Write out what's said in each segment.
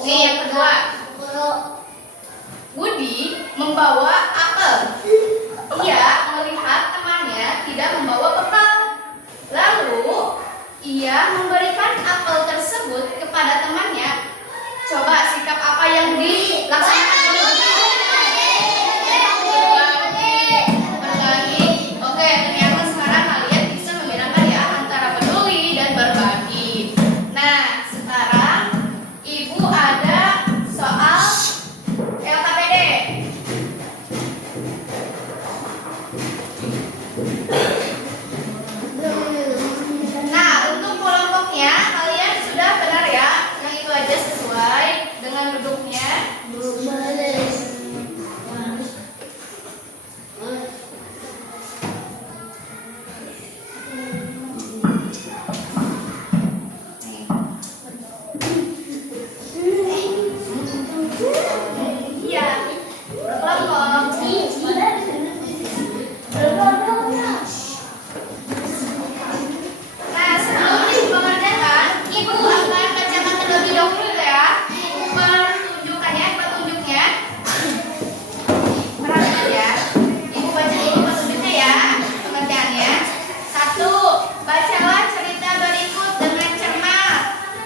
Nih yang kedua. Budi membawa apel. Ia melihat temannya tidak membawa bekal. Lalu ia memberikan apel tersebut kepada temannya. Coba sikap apa yang dilaksanakan? Berbagi. Oke, ternyata sekarang kalian bisa membedakan ya antara peduli dan berbagi. Nah, sekarang Ibu ada soal LKPD. Nah, untuk kelompoknya kalian sudah benar ya? Yang itu aja sesuai dengan duduknya. Iya, berkelompok. Nah, sebelum Ibu mengerjakan, Ibu akan bacakan terlebih dahulu ya petunjuknya. Perhatikan ya. Ibu baca dulu petunjuknya ya, pengerjaannya. 1. Bacalah cerita berikut dengan cermat.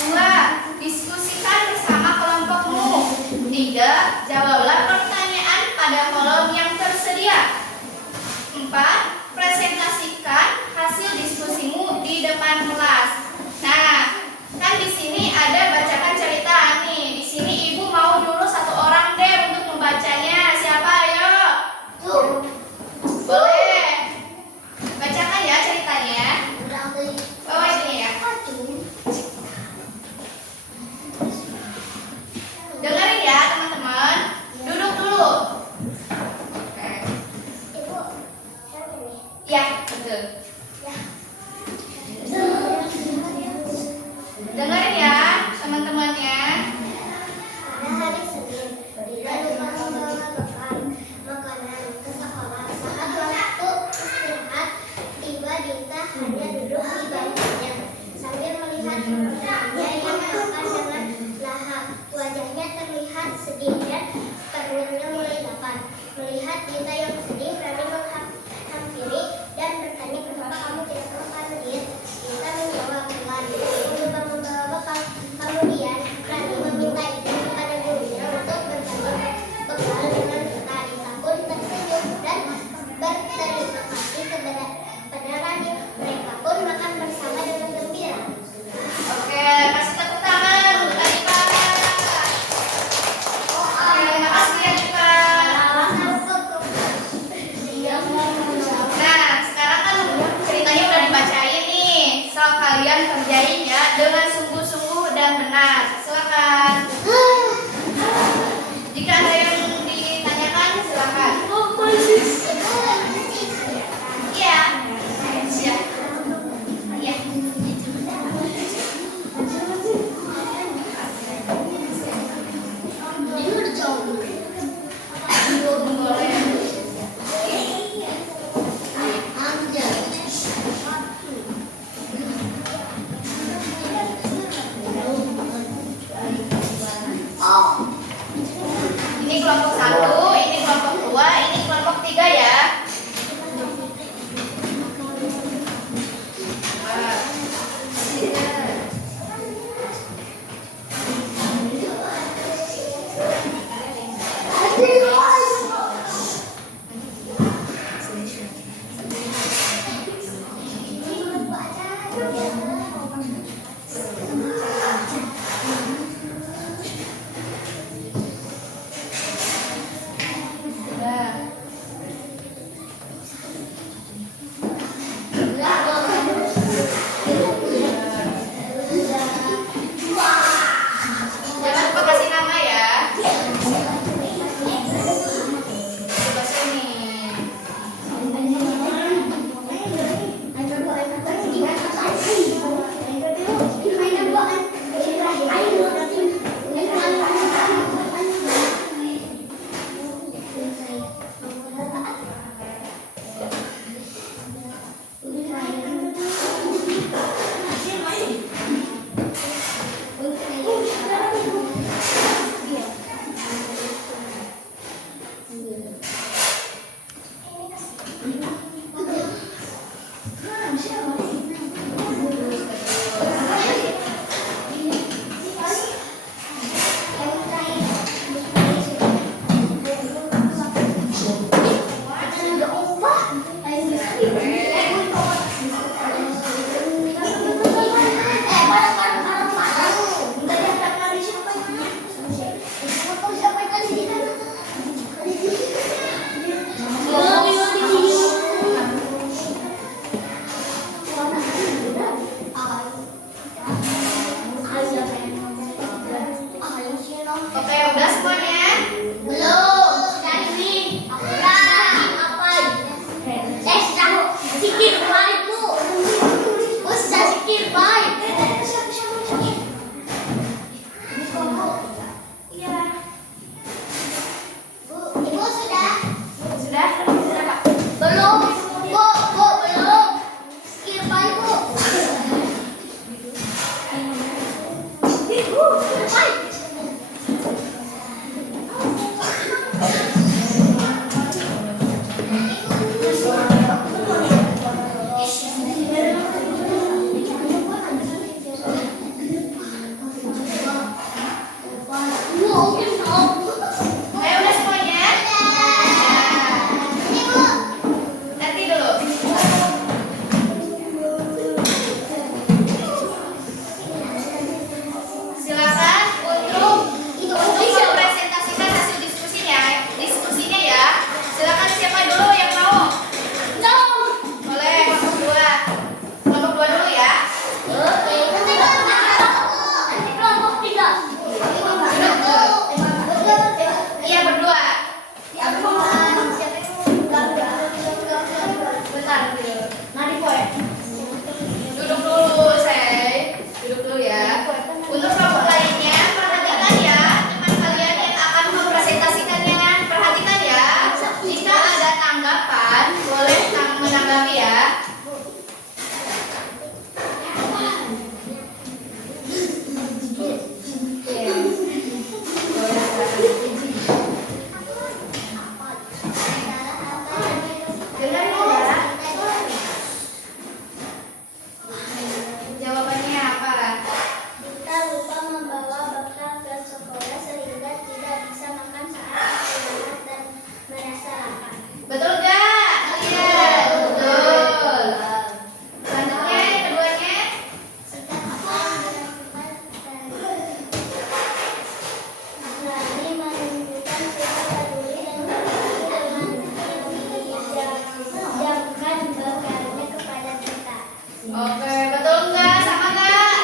2. Diskusikan bersama kelompokmu. 3. Jawablah pertanyaan pada kolom yang tersedia. 4. Presentasikan hasil diskusimu di depan kelas. Nah, kan di sini ada bacakan cerita nih. Di sini Ibu mau dulu satu orang deh untuk membacanya. Siapa? Ayo. Boleh. Bacakan ya ceritanya. Bawa sini ya. Dengerin ya teman-teman. Duduk dulu. Oke. Ya, betul. Dengerin ya teman-temannya. Pada hari Senin, Dita lupa membawa bekal makanan ke sekolah. Saat waktu istirahat tiba, Dita hanya duduk di bangkunya sambil melihat teman-temannya yang makan dengan lahap. Wajahnya terlihat sedih dan perutnya mulai lapar. Melihat Dita yang sedih, Rani menghampiri dan bertanya, "Kenapa kamu tidak makan, Dit?" Dita menjawab, "Aku lupa membawa bekal." Kemudian Rani meminta izin kepada gurunya untuk berbagi bekal dengan Dita. Dita pun tersenyum dan berterima kasih kepada Rani. Mereka pun makan bersama dengan gembira. Oke, kasih tepuk tangan untuk Adipa. Terima kasih Adipa. Nah, sekarang kan ceritanya udah dibacain nih. So, kalian kerjain ya dengan sungguh-sungguh dan benar. Silakan. Jika ada yang ditanyakan, silakan. Iya. Iya. Iya. Ini kelompok 1, ini kelompok 2, ini kelompok 3 ya. Oke, udah semuanya? Belum. Dari aku apa? Sikit baik bu. Usah sikit baik. Iya. Bu, ibu sudah? Sudah? Sudah, Pak. Belum. Bu, belum. Sikit baik bu. Baik. Ayo, udah semuanya? Nanti dulu. Silakan untuk mempresentasikan hasil diskusinya ya. Silakan siapa dulu yang mau? Boleh kelompok dua dulu ya. Iya, berdua. Bentar dulu. Duduk dulu, say. Duduk dulu ya. Untuk kelompok lainnya, perhatikan ya, teman kalian yang akan mempresentasikannya. Perhatikan ya. Jika ada tanggapan, boleh menanggapi ya. Dengar ya. Jawabannya apa? Kita lupa membawa bekal ke sekolah sehingga tidak bisa makan saat istirahat dan merasa lapar. Betul nggak? Iya, betul. Selanjutnya, yang keduanya. Sikap apa yang dilakukan berani menunjukkan sikap peduli dan menjamkan bekalnya kepada kita. Oke, betul nggak? Sama nggak?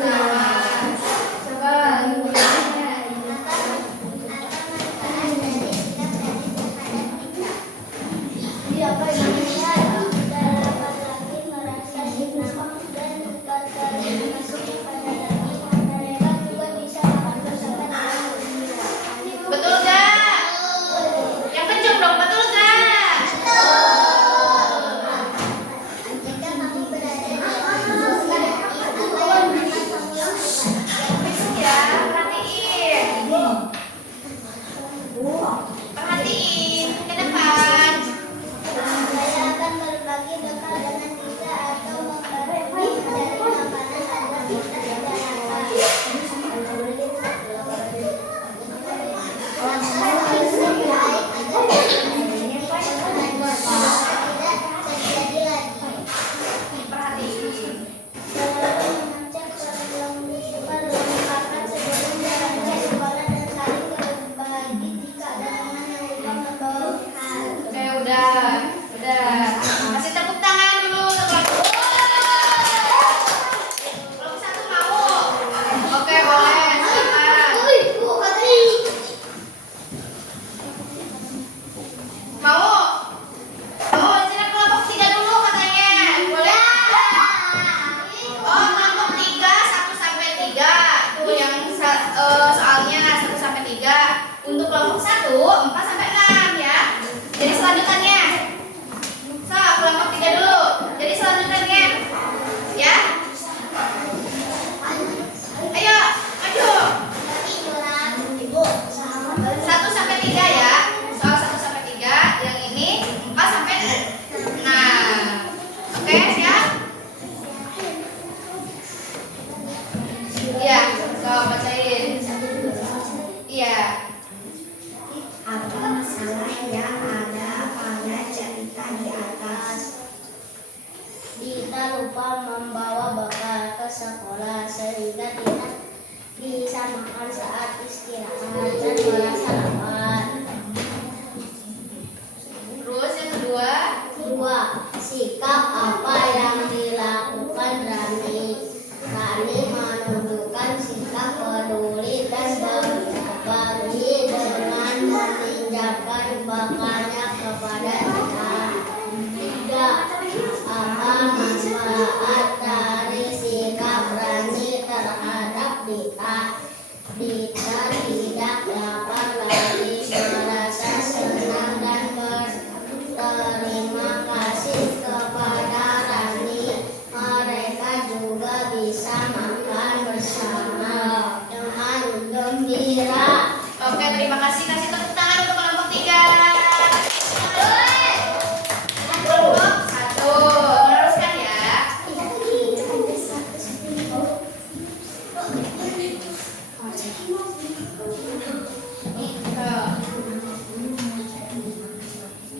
Sama. Coba keduanya. Betul nggak? Yang kenceng dong, betul nggak? Ya, perhatiin. Perhatiin ke depan. Saya akan berbagi bekal dengan kita atau memberi dari makanan agar kita tidak lapar. Perhatiin. Selalu mengecek perlengkapan sebelum jalan ke sekolah dan saling berbagi jika ada teman yang lupa membawa bekal. Oke, udah. Kasih tepuk tangan dulu untuk kelompok. Kelompok satu mau. Oke, boleh. Silakan. Mau? Sini kelompok 3 dulu katanya. Boleh? Oh, kelompok 3 1 sampai 3. Tuh yang soalnya 1 sampai 3. Untuk kelompok 1 4 sampai 6 ya. Jadi selanjutnya. Kelompok 3 dulu. Jadi selanjutnya. Ya. Ayo, maju. 1 sampai 3 ya. Soal 1 sampai 3, yang ini 4 sampai 6. Oke, siap? Iya, so bacain. Iya. Apa masalah yang ada pada cerita di atas? Kita lupa membawa bekal ke sekolah sehingga tidak bisa makan saat istirahat dan merasa lapar. Terus yang kedua. Dua, sikap apa yang dilakukan Rani? Rani menunjukkan sikap peduli dan siapa dibakarnya kepada kita. 3. Apa manfaat dari sikap berani terhadap Dita? Dita tidak dapat lagi merasa senang dan berterima kasih kepada Rani. Mereka juga bisa makan bersama dengan gembira. Oke, terima kasih. Kasih tepuk tangan untuk kelompok 3. Kelompok 1. Meneruskan ya.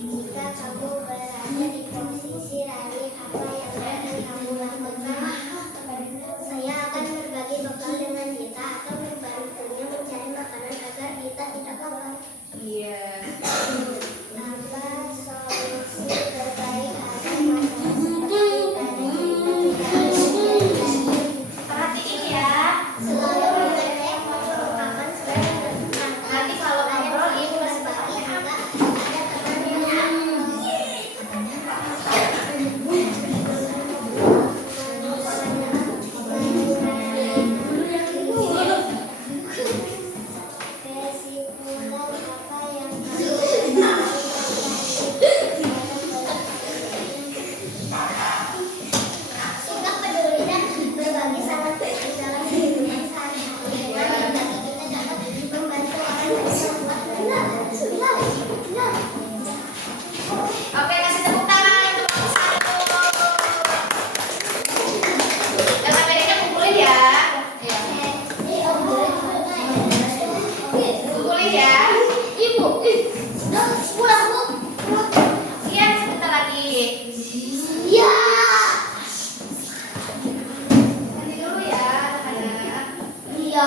Jika kamu berada di posisi Rani, apa yang akan kamu lakukan? Saya akan berbagi bekal dengan Dita atau membantunya mencari makanan agar Dita tidak lapar. Iya. Apa solusi terbaik agar masalah seperti tadi tidak terjadi? Perhatiin ya. Selalu mengecek merupakan sebuah Nanti kalau ngobrol ini berbagi agar ada teman yang kesimpulan apa yang sikap peduli dan berbagi sangat penting dalam kehidupan sehari-hari. Dengan berbagi kita dapat membantu orang lain membuat benar. Oke, kasih tepuk tangan untuk kelompok 1. Yang bedanya kumpulin ya. Kumpulin ya. Ibu, pulang bu. Iya, sebentar lagi. Ya. Nanti dulu ya, anak-anak. Iya.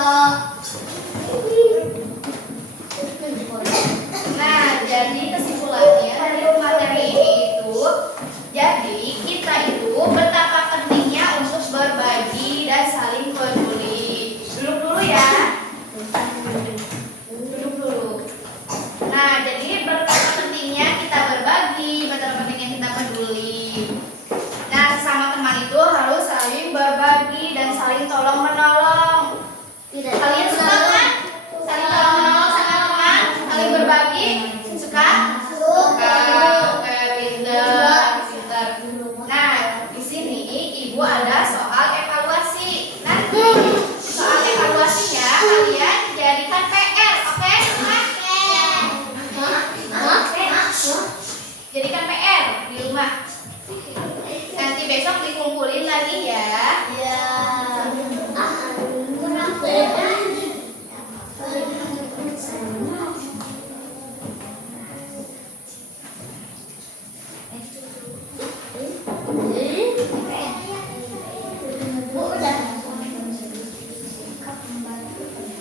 Nah, jadi kesimpulannya dari materi ini itu, jadi kita itu betapa pentingnya untuk berbagi dan saling peduli. Duduk dulu ya. Duduk dulu. Nah, jadi betapa pentingnya kita berbagi, betapa pentingnya kita peduli. Nah, sesama teman itu harus saling berbagi dan saling tolong menolong. Kalian suka kan? Saling tolong menolong sama teman, saling berbagi, suka? Suka. Oke, pinter. Nah, di sini ibu ada soal evaluasi. Nanti soal evaluasinya kalian jadikan PR, oke? Jadikan PR di rumah. Nanti besok dikumpulin lagi ya. Ya. Kurang beda. Bu udah.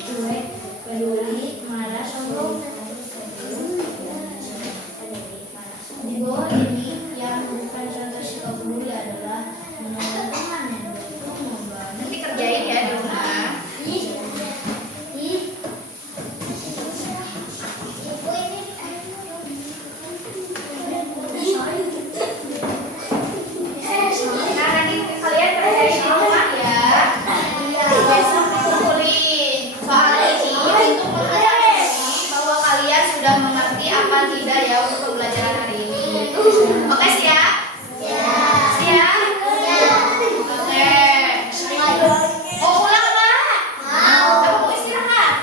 Cuek, peduli, marah, sombong. Di bawah ini yang bukan contoh sikap peduli adalah menolong teman yang butuh membantu. Nanti kerjain ya di rumah. Nah, nanti kalian kerjain di rumah ya. Besok kumpulin soal ini untuk mengetahui bahwa kalian sudah mengerti apa tidak ya untuk pembelajaran hari ini. Oke, siap? Siap? Oke. Mau pulang nggak? Atau mau istirahat?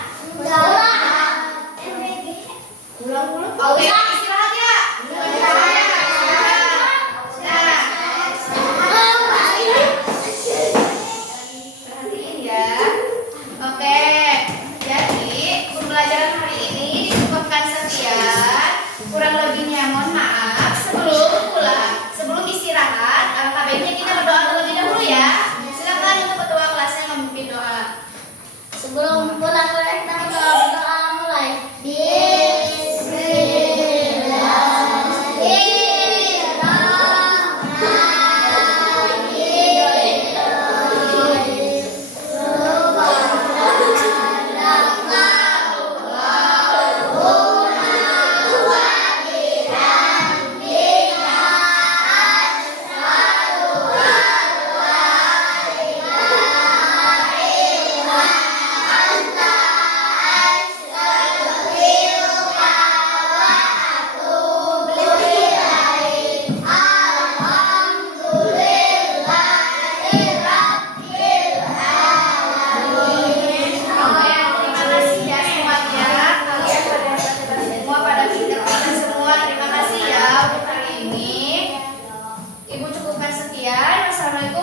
Oke, istirahat ya. Perhatiin ya. Oke, jadi pembelajaran hari ini disebutkan sekian. Kurang lebihnya mohon maaf. Sebelum istirahat, alangkah baiknya kita berdoa terlebih dahulu ya. Silakan untuk ketua kelasnya memimpin doa. Sebelum pulang kita berdoa mulai. Bismillahirrahmanirrahim. Wassalamualaikum